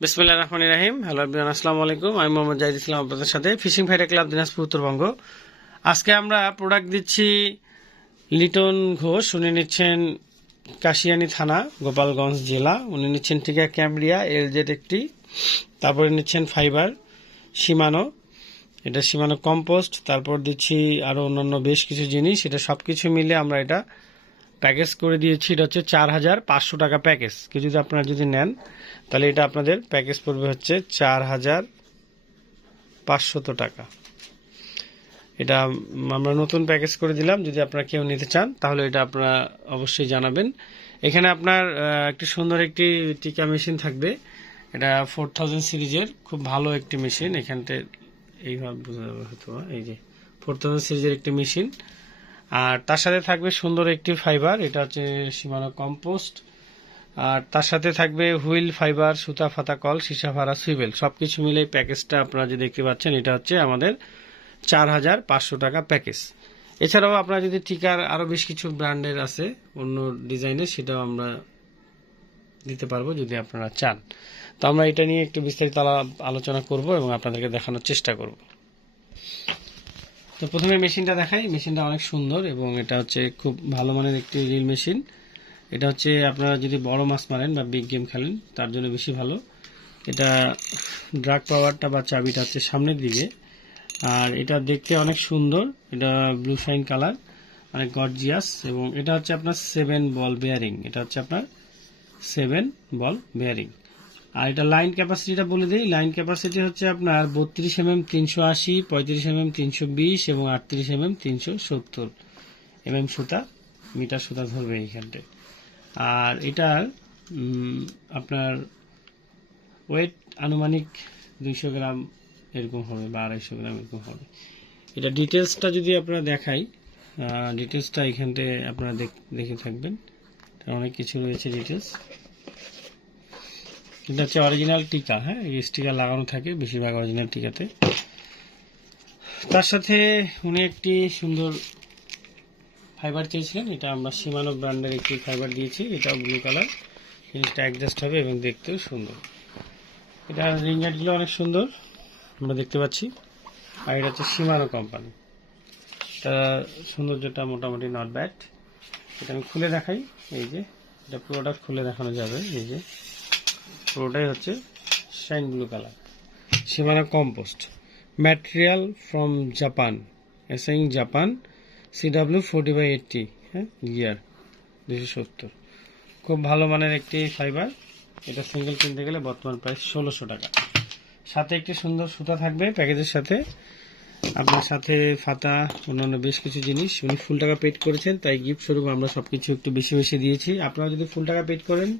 বিসমিল্লাহির রহমানির রহিম। Hello everyone, আসসালামু আলাইকুম। আমি মোহাম্মদ জাহিদ ইসলাম, আপনাদের সাথে fishing fighter club, Dinajpur, Uttarbanga. আজকে আমরা প্রোডাক্ট দিচ্ছি লিটন ঘোষ। উনি নিচ্ছেন কাশিয়ানী থানা, গোপালগঞ্জ জেলা। উনি নিচ্ছেন টিকা ক্যামরিয়া এলজেড একটি, তারপরে নিচ্ছেন ফাইবার সীমানো, এটা সীমানো কম্পোস্ট, তারপর দিচ্ছি আরও অন্যান্য বেশ কিছু জিনিস। এটা সব কিছু মিলে আমরা এটা প্যাকেজ করে দিয়েছি। এটা হচ্ছে 4,500 টাকা প্যাকেজ। কেউ যদি আপনারা যদি নেন তাহলে এটা আপনাদের প্যাকেজ পড়বে হচ্ছে 4,500 টাকা। এটা আমরা নতুন প্যাকেজ করে দিলাম। যদি আপনারা কেউ নিতে চান তাহলে এটা আপনারা অবশ্যই জানাবেন। এখানে আপনার একটি সুন্দর একটি টিকা মেশিন থাকবে। এটা 4000 সিরিজের খুব ভালো একটি মেশিন। এখানটা এইভাবে বোঝা যাবে হয়তো, এই যে 4000 সিরিজের একটি মেশিন। আর তার সাথে থাকবে সুন্দর একটি ফাইবার, এটা হচ্ছে সীমানো কম্পোস্ট। আর তার সাথে থাকবে হুইল ফাইবার, সুতা, ফাতা, কল, সীসা ভাড়া, সুইবেল, সবকিছু মিলে প্যাকেজটা আপনারা যে দেখতে পাচ্ছেন এটা হচ্ছে আমাদের 4,500 টাকা প্যাকেজ। এছাড়াও আপনারা যদি টিকার আরও বেশ কিছু ব্র্যান্ডের আছে অন্য ডিজাইনের, সেটাও আমরা দিতে পারবো যদি আপনারা চান। তো আমরা এটা নিয়ে একটু বিস্তারিত আলোচনা করব এবং আপনাদেরকে দেখানোর চেষ্টা করব। তো প্রথমে মেশিনটা দেখাই। মেশিনটা অনেক সুন্দর এবং এটা হচ্ছে খুব ভালো মানের একটি রিল মেশিন। এটা হচ্ছে আপনারা যদি বড় মাছ মারেন বা বিগ গেম খেলেন তার জন্য বেশি ভালো। এটা ড্রাগ পাওয়ারটা বা চাবিটা হচ্ছে সামনের দিকে। আর এটা দেখতে অনেক সুন্দর, এটা ব্লু শাইন কালার, অনেক গর্জিয়াস। এবং এটা হচ্ছে আপনার 7 বল বেয়ারিং। এটা হচ্ছে আপনার 7 বল বেয়ারিং। আর এটা লাইন ক্যাপাসিটিটা বলে দিই। লাইন ক্যাপাসিটি হচ্ছে আপনার 32 mm 380, 35 mm 320 এবং 38 mm 370 সুতা, মিটার সুতা ধরবে এইখানটায়। আর এটার আপনার ওয়েট আনুমানিক 200 গ্রাম এরকম হবে বা 250 গ্রাম এরকম হবে। এটা ডিটেলসটা যদি আপনারা দেখাই, ডিটেলসটা এইখানটায় আপনারা দেখে থাকবেন, অনেক কিছু রয়েছে ডিটেলস। এটা হচ্ছে অরিজিনাল টিকা, হ্যাঁ, এই স্টিকার লাগানো থাকে বেশিরভাগ অরিজিনাল টিকাতে। তার সাথে উনি একটি সুন্দর ফাইবার চেয়েছিলেন, এটা আমরা সীমানো ব্র্যান্ডের একটি ফাইবার দিয়েছি। এটাও ব্লু কালার, জিনিসটা অ্যাডজাস্ট হবে এবং দেখতেও সুন্দর। এটা রিঙ্গারগুলো অনেক সুন্দর আমরা দেখতে পাচ্ছি। আর এটা হচ্ছে সীমানো কোম্পানি। এটা সৌন্দর্যটা মোটামুটি নট ব্যাড। এটা আমি খুলে দেখাই। এই যে এটা পুরোটা খুলে দেখানো যাবে। এই যে পুরোটাই হচ্ছে শাইন ব্লু কালার, সীমানা compost, material from Japan, SI Japan, CW 40/80, হ্যাঁ, গিয়ার 270। খুব ভালো মানের একটি ফাইবার। এটা সিঙ্গেল কিনতে গেলে বর্তমান প্রাইস 1600 টাকা। সাথে একটি সুন্দর সুতা থাকবে প্যাকেজের সাথে। আপনার সাথে ফাতা, অন্যান্য বেশ কিছু জিনিস। উনি ফুল টাকা পেড করেছেন, তাই গিফট স্বরূপ আমরা সবকিছু একটু বেশি বেশি দিয়েছি। আপনারা যদি ফুল টাকা পেড করেন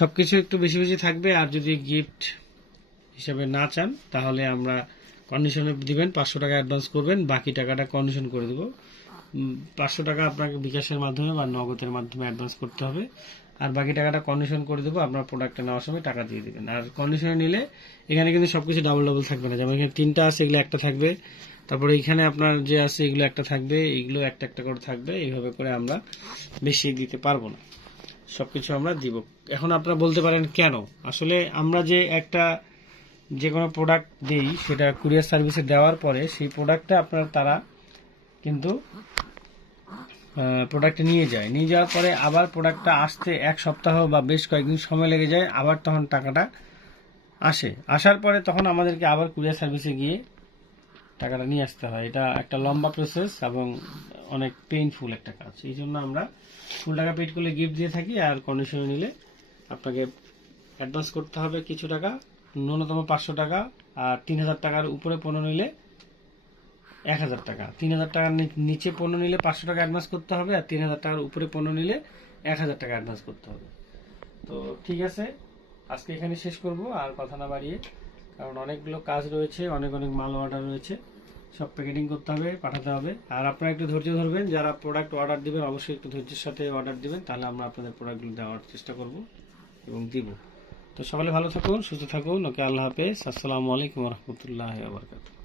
সবকিছু একটু বেশি বেশি থাকবে। আর যদি গিফট হিসাবে না চান তাহলে আমরা কন্ডিশনে দিবেন, 500 টাকা অ্যাডভান্স করবেন, বাকি টাকাটা কন্ডিশন করে দেবো। 500 টাকা আপনাকে বিকাশের মাধ্যমে বা নগদের মাধ্যমে অ্যাডভান্স করতে হবে, আর বাকি টাকাটা কন্ডিশন করে দেবো। আপনার প্রোডাক্টটা নেওয়ার সময় টাকা দিয়ে দেবেন। আর কন্ডিশনে নিলে এখানে কিন্তু সবকিছু ডাবল ডাবল থাকবে না। যেমন এখানে 3টা আছে, এগুলো একটা থাকবে। তারপরে এখানে আপনার যে আছে এগুলো একটা থাকবে, এগুলো একটা একটা করে থাকবে। এইভাবে করে আমরা বেশি দিতে পারবো না, সবকিছু আমরা দিব। এখন আপনারা বলতে পারেন কেন? আসলে আমরা যে কোনো প্রোডাক্ট দিই সেটা কুরিয়ার সার্ভিসে দেওয়ার পরে সেই প্রোডাক্টটা তারা কিন্তু প্রোডাক্টটা নিয়ে যাওয়ার পরে আবার প্রোডাক্টটা আসতে 1 সপ্তাহ বা বেশ কয়েকদিন সময় লেগে যায়। আবার তখন টাকাটা আসার পরে তখন আমাদেরকে আবার কুরিয়ার সার্ভিসে গিয়ে টাকাটা নিয়ে আসতে হয়। এটা একটা লম্বা প্রসেস এবং অনেক পেইনফুল একটা কাজ। এই জন্য আমরা ফুল টাকা পেড করলে গিফট দিয়ে থাকি। আর কন্ডিশনে নিলে আপনাকে অ্যাডভান্স করতে হবে কিছু টাকা, ন্যূনতম 500 টাকা। আর 3000 টাকার উপরে পণ্য নিলে 1000 টাকা। 3000 টাকার নিচে পণ্য নিলে 500 টাকা অ্যাডভান্স করতে হবে। আর 3000 টাকার উপরে পণ্য নিলে 1000 টাকা অ্যাডভান্স করতে হবে। তো ঠিক আছে, আজকে এখানে শেষ করব আর কথা না বাড়িয়ে, কারণ অনেকগুলো কাজ রয়েছে, অনেক মাল অর্ডার রয়েছে, সব প্যাকেটিং করতে হবে, পাঠাতে হবে। আর আপনারা একটু ধৈর্য ধরবেন, যারা প্রোডাক্ট অর্ডার দিবেন অবশ্যই একটু ধৈর্যের সাথে অর্ডার দিবেন, তাহলে আমরা আপনাদের প্রোডাক্টগুলো দেওয়ার চেষ্টা করব এবং দিব। তো সকালে ভালো থাকুন, সুস্থ থাকুন। ওকে, আল্লাহ হাফেজ, আসসালামু আলাইকুম রহমতুল্লাহ ওয়া বারাকাতুহু।